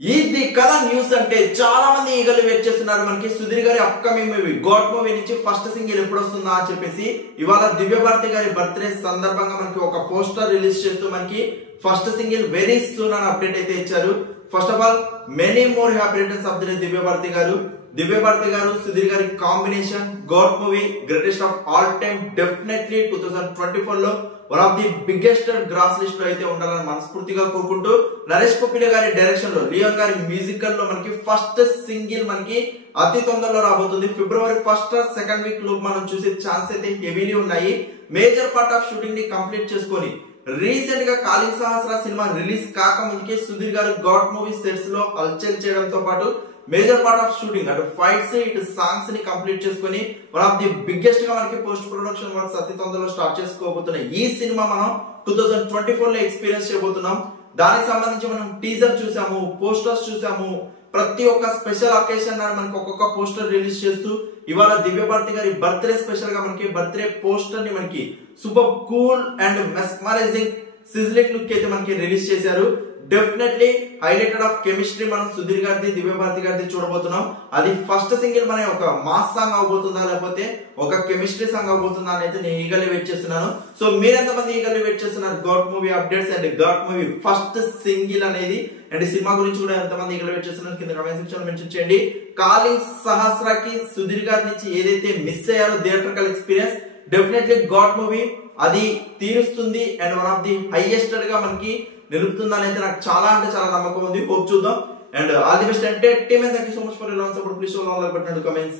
ఇది కదా న్యూస్ అంటే చాలా మంది ఈగలు వెయిట్ చేస్తున్నారు. మనకి సుధీర్ గారి అప్కమింగ్ మూవీ గాడ్ మూవీ నుంచి ఫస్ట్ సింగిల్ ఎప్పుడు వస్తుందా అని చెప్పేసి ఇవాళ దివ్య భారతి గారి బర్త్డే సందర్భంగా మనకి ఒక పోస్టర్ రిలీజ్ చేస్తూ మనకి ఫస్ట్ సింగిల్ వెరీ సూన్ అని అప్డేట్ అయితే ఇచ్చారు. First of all many more happy returns of the Divya Bharathi గారు సుధీర్ గారి combination God movie greatest of all time definitely 2024 లో one of the biggest gross list లో అయితే ఉండాలని మనస్ఫూర్తిగా కోరుకుంటూ నరేష్ పొప్పిల గారి డైరెక్షన్ లో లియోన్ గారి మ్యూజికల్ లో మనకి ఫస్ట్ సింగిల్ మనకి అతి తొందరలో రాబోతుంది. ఫిబ్రవరి 1st or 2nd వీక్ లో మనం చూసే ఛాన్స్ అయితే హెవీలీ ఉన్నాయి. మేజర్ పార్ట్ ఆఫ్ షూటింగ్ ని కంప్లీట్ చేసుకొని రీసెంట్ గా కాళింగ్ సహస్ర సినిమా రిలీజ్ కాకముందుకే సుధీర్ గారు గాడ్ మూవీ సెట్స్ లో హల్చల్ చేయడంతో పాటు మేజర్ పార్ట్ ఆఫ్ షూటింగ్ అటు ఫైట్స్ ఇటు సాంగ్స్ ని కంప్లీట్ చేసుకుని వన్ ఆఫ్ ది బిగ్గెస్ట్ గా మనకి పోస్ట్ ప్రొడక్షన్ వర్క్స్ అతి తొందరలో స్టార్ట్ చేసుకోబోతున్నాయి. ఈ సినిమా మనం 2024 లో ఎక్స్పీరియన్స్ చేయబోతున్నాం. దానికి సంబంధించి మనం టీజర్ చూసాము, పోస్టర్స్ చూసాము. ప్రతి ఒక్క స్పెషల్ అకేషన్ మనకి ఒక్కొక్క పోస్టర్ రిలీజ్ చేస్తూ ఇవాళ దివ్య భారతి గారి బర్త్డే స్పెషల్ గా మనకి బర్త్డే పోస్టర్ ని మనకి super cool and mesmerising sizzling look అయితే మనకి రిలీజ్ చేశారు. డెఫినెట్లీ హైలైటెడ్ ఆఫ్ కెమిస్ట్రీ మనం సుధీర్ గారిది దివ్య భారతి గారిది చూడబోతున్నాం. అది ఫస్ట్ సింగిల్ మన ఒక మాస్ సాంగ్ అవబోతుందా లేకపోతే ఒక కెమిస్ట్రీ సాంగ్ అవబోతుందా అని అయితే నేను ఈగల్లీ వెయిట్ చేస్తున్నాను. సో మీరెంతమంది ఈగల్లీ వెయిట్ చేస్తున్నారు God movie updates and God movie first single అనేది అండ్ సినిమా గురించి కూడా ఎంతమంది ఈగల్లీ వెయిట్ చేస్తున్నారు కింద కామెంట్ సెక్షన్ లో మెన్షన్ చేయండి. కాళింగ్ సహస్రకి సుధీర్ గారి నుంచి ఏదైతే మిస్ అయ్యారో theatrical experience definitely God movie అది తీరుస్తుంది and one of the highest గా మనకి నిలుపుతుందని అయితే నాకు చాలా అంటే చాలా నమ్మకం ఉంది. హోప్ చూద్దాం అండ్ ఆల్ ది బెస్ట్ అంటే team. Thank you so much for your support. Please show like button and comments.